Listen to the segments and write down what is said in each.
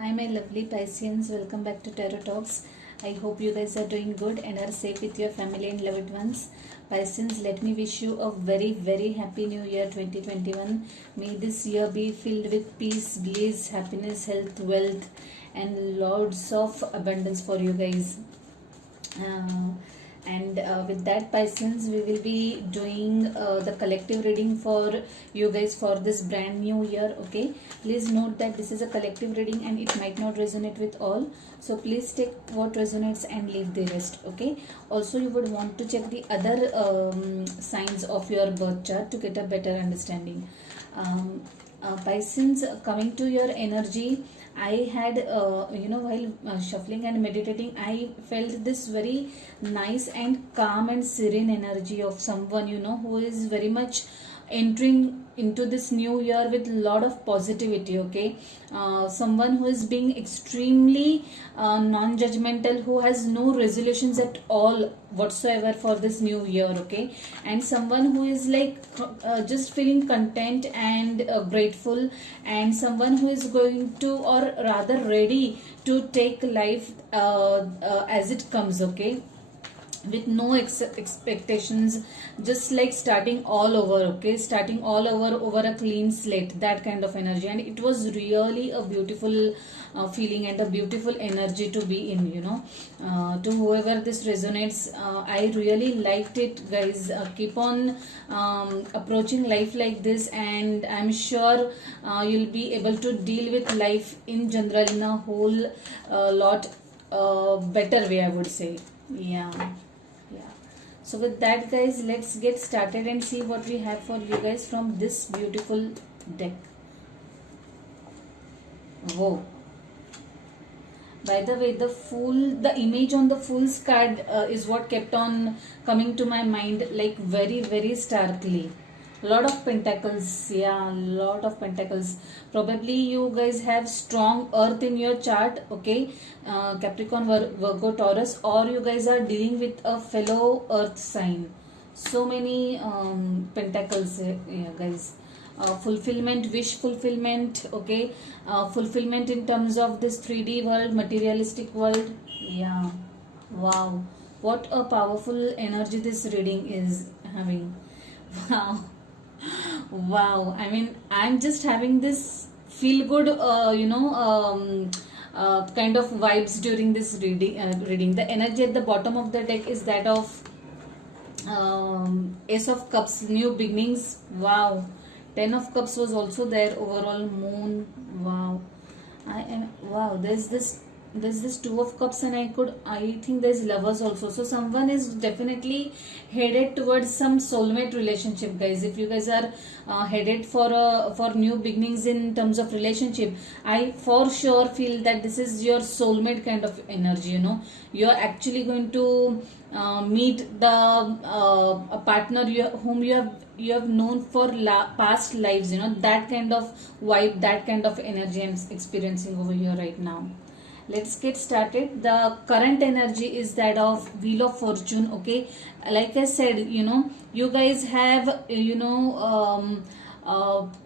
Hi, my lovely Pisceans. Welcome back to Tarot Talks. I hope you guys are doing good and are safe with your family and loved ones. Pisceans, let me wish you a very, very happy new year 2021. May this year be filled with peace, bliss, happiness, health, wealth, and lots of abundance for you guys. And with that, Pisceans, we will be doing the collective reading for you guys for this brand new year. Okay, please note that this is a collective reading and it might not resonate with all, so please take what resonates and leave the rest. Okay, also you would want to check the other signs of your birth chart to get a better understanding. Pisceans, coming to your energy, I had while shuffling and meditating, I felt this very nice and calm and serene energy of someone who is very much entering into this new year with a lot of positivity. Okay, someone who is being extremely non-judgmental, who has no resolutions at all whatsoever for this new year. Okay, and someone who is like just feeling content and grateful, and someone who is going to, or rather ready to take life as it comes. Okay, with no expectations, just like starting all over. Okay, starting all over a clean slate, that kind of energy. And it was really a beautiful feeling and a beautiful energy to be in. To whoever this resonates, I really liked it, guys. Keep on approaching life like this, and I'm sure you'll be able to deal with life in general in a whole lot better way, I would say. Yeah. So with that, guys, let's get started and see what we have for you guys from this beautiful deck. Whoa. By the way, the image on the Fool's card is what kept on coming to my mind, like very, very starkly. Lot of pentacles. Yeah, lot of pentacles. Probably you guys have strong earth in your chart. Okay, Capricorn, Virgo, Taurus, or you guys are dealing with a fellow earth sign. So many pentacles, yeah, guys. Fulfillment, wish fulfillment. Okay, fulfillment in terms of this 3D world, materialistic world. Yeah, wow, what a powerful energy this reading is having. Wow. Wow, I mean, I'm just having this feel good kind of vibes during this reading. The energy at the bottom of the deck is that of Ace of Cups, new beginnings. Wow. 10 of Cups was also there. Overall moon. Wow. Wow, there's this Two of Cups, and I think there's Lovers also. So someone is definitely headed towards some soulmate relationship, guys. If you guys are headed for new beginnings in terms of relationship, I for sure feel that this is your soulmate kind of energy. You're actually going to meet the a partner whom you have known for past lives. That kind of vibe, that kind of energy I'm experiencing over here right now. Let's get started. The current energy is that of Wheel of Fortune. Okay, like I said, you guys have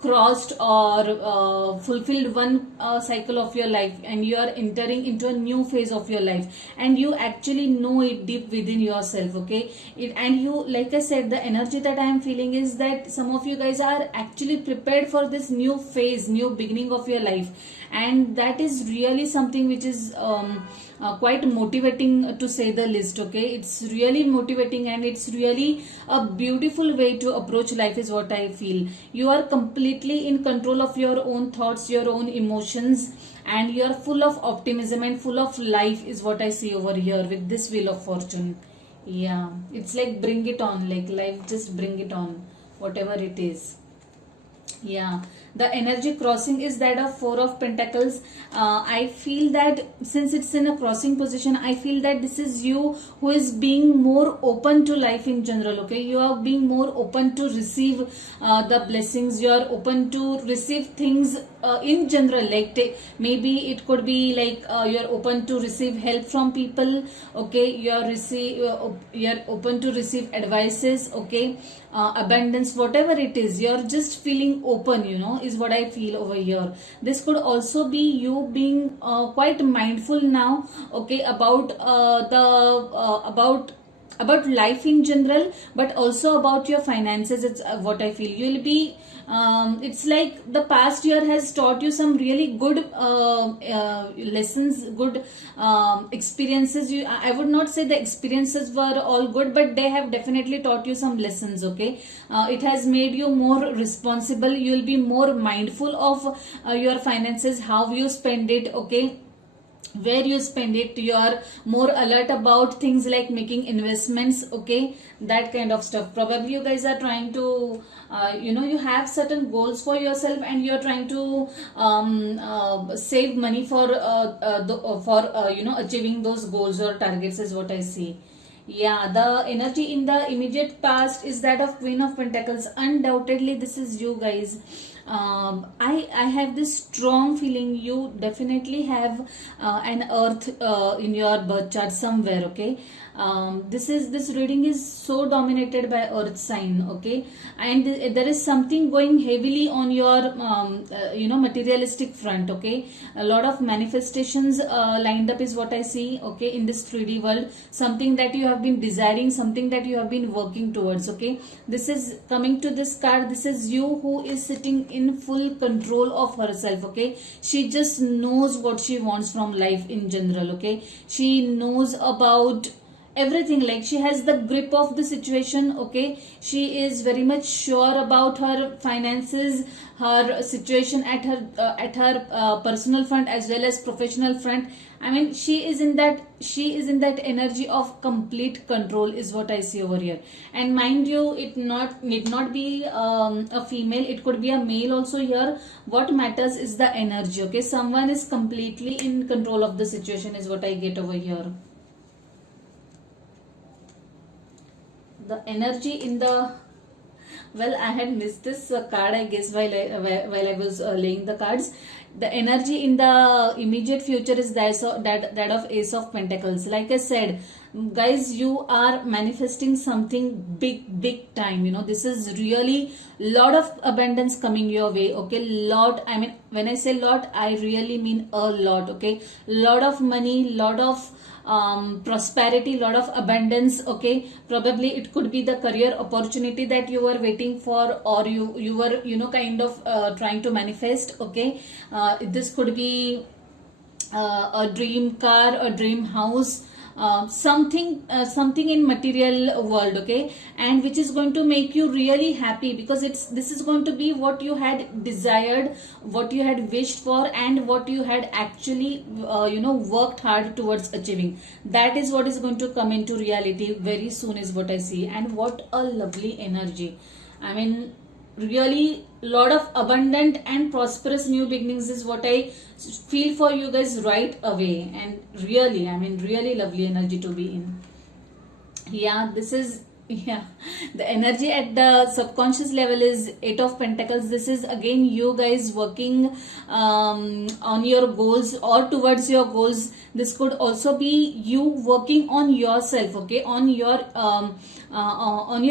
crossed or fulfilled one cycle of your life, and you are entering into a new phase of your life, and you actually know it deep within yourself. Okay, and you, like I said, the energy that I am feeling is that some of you guys are actually prepared for this new phase, new beginning of your life, and that is really something which is quite motivating, to say the least. Okay, it's really motivating, and it's really a beautiful way to approach life is what I feel. You are completely in control of your own thoughts, your own emotions, and you are full of optimism and full of life is what I see over here with this Wheel of Fortune. Yeah, it's like bring it on, like life, just bring it on, whatever it is. Yeah, the energy crossing is that of Four of Pentacles. I feel that since it's in a crossing position, I feel that this is you who is being more open to life in general. Okay, you are being more open to receive the blessings. You are open to receive things in general, like maybe it could be like you're open to receive help from people, okay, you're open to receive advices, okay, abundance, whatever it is, you're just feeling open, is what I feel over here. This could also be you being quite mindful now, okay, about about life in general, but also about your finances. It's what I feel. You'll be it's like the past year has taught you some really good lessons, good experiences. I would not say the experiences were all good, but they have definitely taught you some lessons, okay. It has made you more responsible. You'll be more mindful of your finances, how you spend it, okay, where you spend it. You are more alert about things like making investments, okay, that kind of stuff. Probably you guys are trying to you have certain goals for yourself, and you're trying to save money for achieving those goals or targets, is what I see. Yeah, the energy in the immediate past is that of Queen of Pentacles. Undoubtedly, this is you guys. I have this strong feeling you definitely have an earth in your birth chart somewhere, okay. This reading is so dominated by earth sign, okay, and there is something going heavily on your materialistic front, okay. A lot of manifestations lined up is what I see, okay, in this 3D world. Something that you have been desiring, something that you have been working towards, okay. This is coming to this card. This is you who is sitting in full control of herself, okay. She just knows what she wants from life in general, okay. She knows about everything, like she has the grip of the situation, okay. She is very much sure about her finances, her situation at her personal front as well as professional front. I mean, she is in that energy of complete control, is what I see over here. And mind you, it need not be a female, it could be a male also here. What matters is the energy, okay. Someone is completely in control of the situation, is what I get over here. The energy in the, well, I had missed this card, I guess, while I was laying the cards. The energy in the immediate future is that of Ace of Pentacles. Like I said, guys, you are manifesting something big time. This is really lot of abundance coming your way, okay. Lot, I mean, when I say lot, I really mean a lot, okay. Lot of money, lot of prosperity, lot of abundance, okay. Probably it could be the career opportunity that you were waiting for, or you were kind of trying to manifest, okay. This could be a dream car, a dream house, something in material world, okay, and which is going to make you really happy, because this is going to be what you had desired, what you had wished for, and what you had actually worked hard towards achieving. That is what is going to come into reality very soon, is what I see. And what a lovely energy. I mean, really lot of abundant and prosperous new beginnings is what I feel for you guys right away. And really, I mean, really lovely energy to be in. Yeah, this is, yeah, the energy at the subconscious level is 8 of Pentacles. This is again you guys working on your goals or towards your goals. This could also be you working on yourself, okay, on your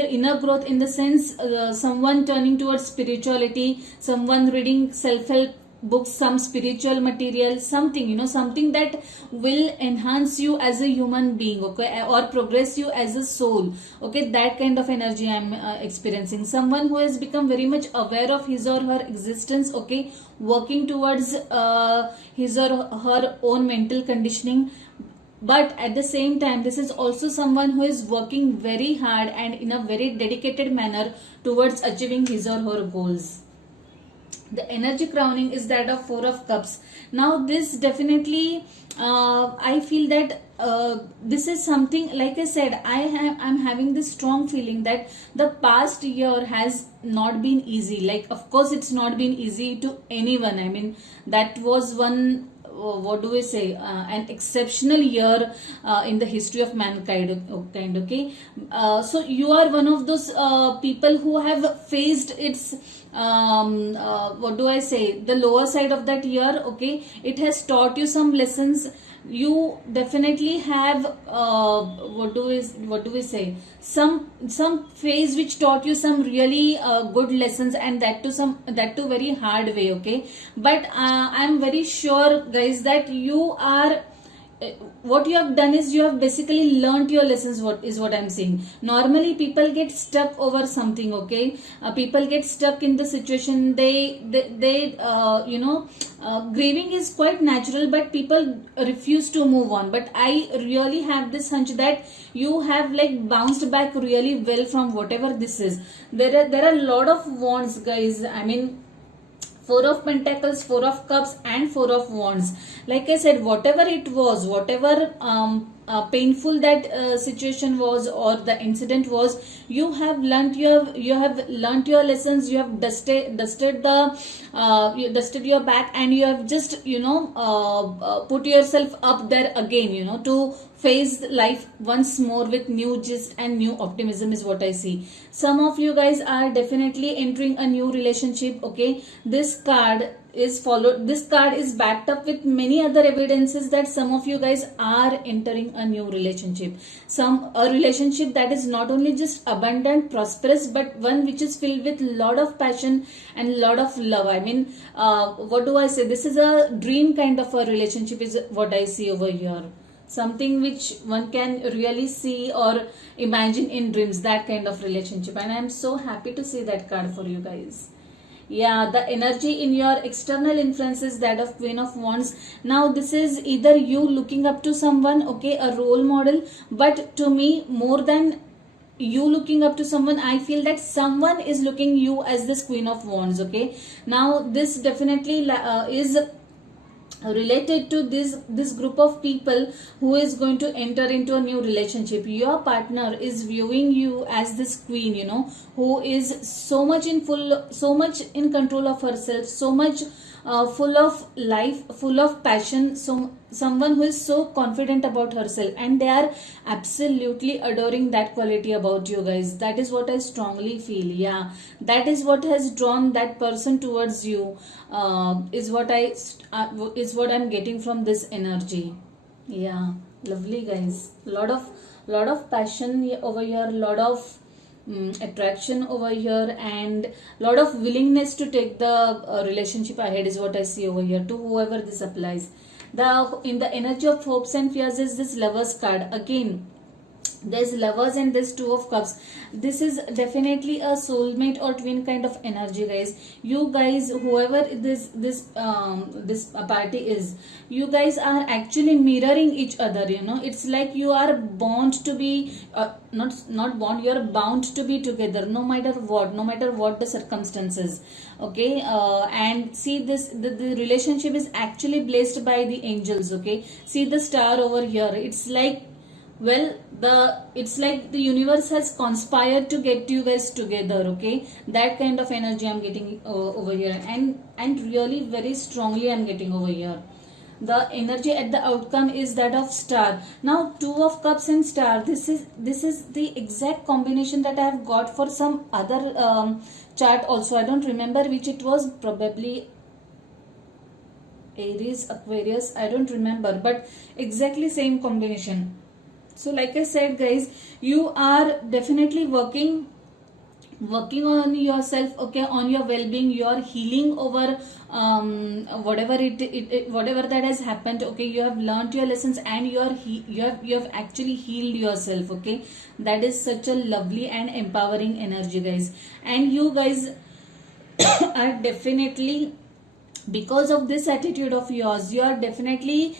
inner growth, in the sense someone turning towards spirituality, someone reading self-help books, some spiritual material, something something that will enhance you as a human being, okay, or progress you as a soul, okay. That kind of energy I'm experiencing. Someone who has become very much aware of his or her existence, okay, working towards his or her own mental conditioning. But at the same time, this is also someone who is working very hard and in a very dedicated manner towards achieving his or her goals. The energy crowning is that of 4 of Cups. Now this definitely I feel that this is something, like I said, I'm having this strong feeling that the past year has not been easy. Like, of course it's not been easy to anyone. I mean, that was one what do we say, an exceptional year in the history of mankind, okay. So you are one of those people who have faced its what do I say, the lower side of that year, okay, it has taught you some lessons. You definitely have what do we say, some phase which taught you some really good lessons, and that too very hard way, okay. But I'm very sure, guys, that you are what you have done is you have basically learned your lessons, what I'm saying. Normally people get stuck over something, okay. People get stuck in the situation, they grieving is quite natural, but people refuse to move on. But I really have this hunch that you have like bounced back really well from whatever this is. There are a lot of wands, guys. I mean, Four of Pentacles, Four of Cups, and Four of Wands. Like I said, whatever it was, whatever painful that situation was, or the incident was, you have learnt your lessons. You have dusted you dusted your back, and you have just put yourself up there again, to face life once more with new gist and new optimism is what I see. Some of you guys are definitely entering a new relationship, okay. This card is backed up with many other evidences that some of you guys are entering a new relationship. A relationship that is not only just abundant, prosperous, but one which is filled with lot of passion and lot of love. I mean, what do I say? This is a dream kind of a relationship is what I see over here. Something which one can really see or imagine in dreams, that kind of relationship. And I'm so happy to see that card for you guys. Yeah, the energy in your external influences, that of Queen of Wands. Now this is either you looking up to someone, okay, a role model. But to me, more than you looking up to someone, I feel that someone is looking you as this Queen of Wands, okay. Now this definitely is related to this group of people who is going to enter into a new relationship. Your partner is viewing you as this queen, who is so much in control of herself, so much full of life, full of passion, someone who is so confident about herself, and they are absolutely adoring that quality about you guys. That is what I strongly feel. Yeah, that is what has drawn that person towards you, is what I'm getting from this energy. Yeah, lovely, guys. Lot of passion over here, lot of attraction over here, and lot of willingness to take the relationship ahead is what I see over here, to whoever this applies. In the energy of hopes and fears is this Lovers card. Again, there's Lovers and there's Two of Cups. This is definitely a soulmate or twin kind of energy, guys. You guys, whoever this party is, you guys are actually mirroring each other. It's like you are bound to be not bound, you are bound to be together, no matter what the circumstances, okay. And see, the relationship is actually blessed by the angels, okay. See the star over here. It's like, well, it's like the universe has conspired to get you guys together, okay. That kind of energy I'm getting over here, and really very strongly I'm getting over here. The energy at the outcome is that of star. Now Two of Cups and star, this is the exact combination that I have got for some other chart also. I don't remember which it was, probably Aries, Aquarius, I don't remember, but exactly same combination. So like I said, guys, you are definitely working on yourself, okay, on your well-being. You are healing over whatever whatever that has happened, okay. You have learned your lessons, and you have actually healed yourself, okay. That is such a lovely and empowering energy, guys. And you guys are definitely, because of this attitude of yours, you are definitely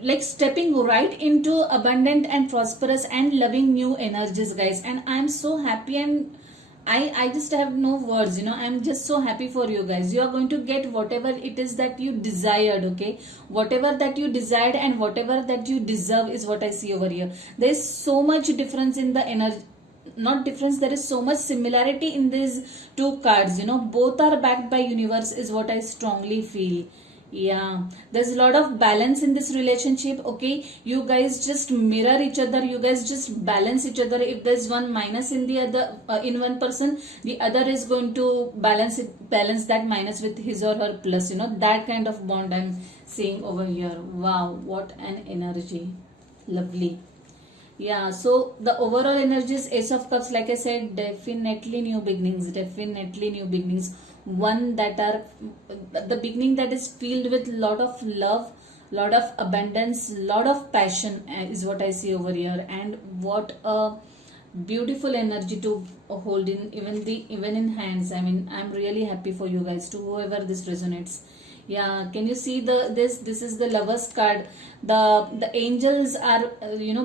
like stepping right into abundant and prosperous and loving new energies, guys. And I'm so happy, and I just have no words, I'm just so happy for you guys. You are going to get whatever it is that you desired, okay. Whatever that you desired and whatever that you deserve is what I see over here. There is so much difference in the energy, not difference, there is so much similarity in these two cards. Both are backed by universe is what I strongly feel. Yeah, there's a lot of balance in this relationship. Okay, you guys just mirror each other. You guys just balance each other. If there's one minus in the other, in one person, the other is going to balance that minus with his or her plus. You know, that kind of bond I'm seeing over here. Wow, what an energy! Lovely. Yeah, so the overall energy is Ace of Cups. Like I said, definitely new beginnings. Definitely new beginnings. One that are the beginning that is filled with lot of love, lot of abundance, lot of passion is what I see over here. And what a beautiful energy to hold in, even in hands. I mean, I'm really happy for you guys, to whoever this resonates. Yeah, can you see this is the Lovers card. The angels are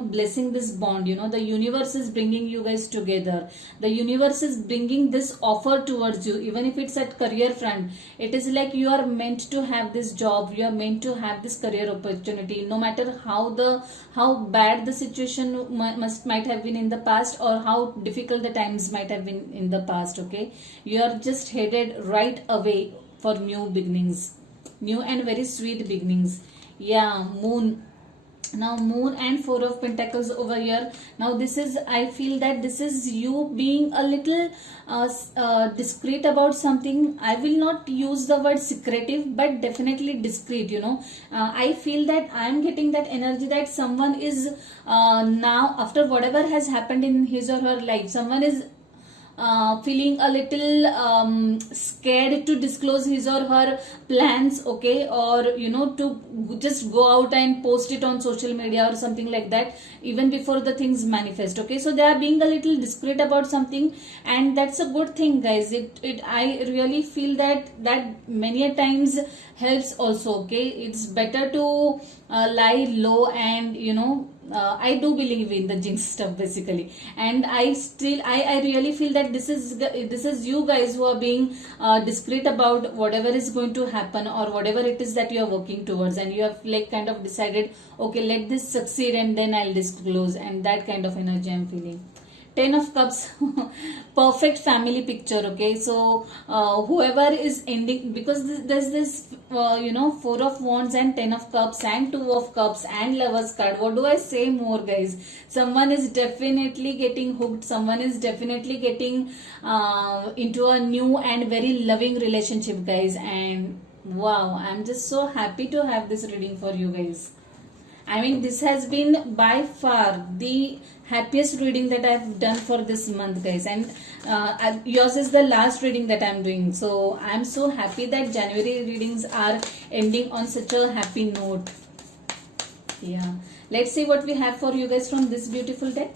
blessing this bond. The universe is bringing you guys together. The universe is bringing this offer towards you, even if it's at career front. It is like you are meant to have this job, you are meant to have this career opportunity, no matter how bad the situation might have been in the past, or how difficult the times might have been in the past. Okay, you are just headed right away for new beginnings, new and very sweet beginnings. Yeah, moon. Now moon and four of pentacles over here. Now this is, I feel that this is you being a little discreet about something. I will not use the word secretive, but definitely discreet. I feel that I am getting that energy that someone is now, after whatever has happened in his or her life, someone is feeling a little scared to disclose his or her plans. Okay, or to just go out and post it on social media or something like that, even before the things manifest. Okay, so they are being a little discreet about something, and that's a good thing, guys. It I really feel that many a times helps also. Okay, it's better to lie low, and I do believe in the jinx stuff basically, and I really feel that this is you guys who are being discreet about whatever is going to happen, or whatever it is that you are working towards, and you have like kind of decided, okay, let this succeed and then I'll disclose, and that kind of energy I'm feeling. Ten of Cups, perfect family picture. Okay, so whoever is ending, because there's this Four of Wands and Ten of Cups and Two of Cups and Lovers card. What do I say more, guys? Someone is definitely getting hooked. Someone is definitely getting into a new and very loving relationship, guys. And wow, I'm just so happy to have this reading for you guys. I mean, this has been by far the happiest reading that I've done for this month, guys. And yours is the last reading that I'm doing. So I'm so happy that January readings are ending on such a happy note. Yeah. Let's see what we have for you guys from this beautiful deck.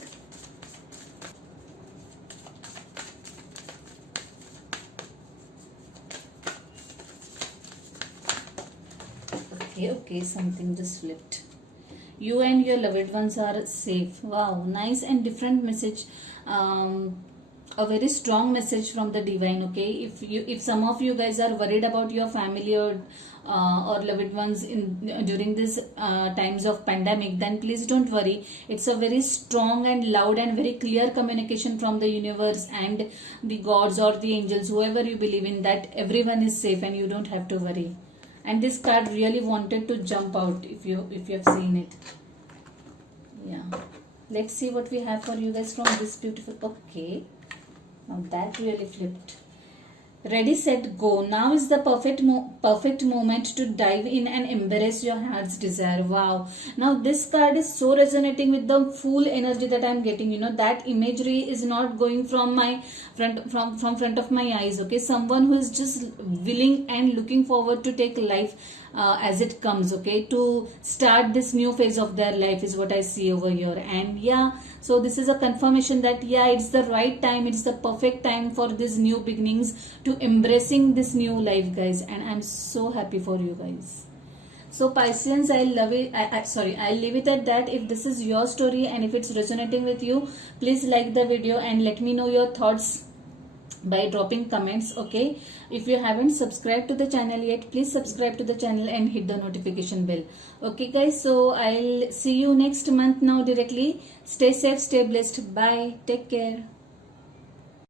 Okay, something just flipped. You and your loved ones are safe. Wow, nice and different message. A very strong message from the divine. Okay, if some of you guys are worried about your family or loved ones during this times of pandemic, then please don't worry. It's a very strong and loud and very clear communication from the universe and the gods or the angels, whoever you believe in, that everyone is safe and you don't have to worry. And this card really wanted to jump out, if you have seen it. Yeah, let's see what we have for you guys from this beautiful. Okay, now that really flipped. Ready, set, go. Now is the perfect moment to dive in and embrace your heart's desire. Wow. Now this card is so resonating with the full energy that I'm getting. That imagery is not going from my from front of my eyes. Okay, someone who is just willing and looking forward to take life as it comes. Okay, to start this new phase of their life is what I see over here. And yeah, so this is a confirmation that yeah, it's the right time, it's the perfect time for these new beginnings, to embracing this new life, guys. And I'm so happy for you guys. So Pisceans, I love it. I'll leave it at that. If this is your story and if it's resonating with you, please like the video and let me know your thoughts by dropping comments. Okay, if you haven't subscribed to the channel yet, please subscribe to the channel and hit the notification bell. Okay guys, so I'll see you next month now directly. Stay safe, stay blessed. Bye, take care.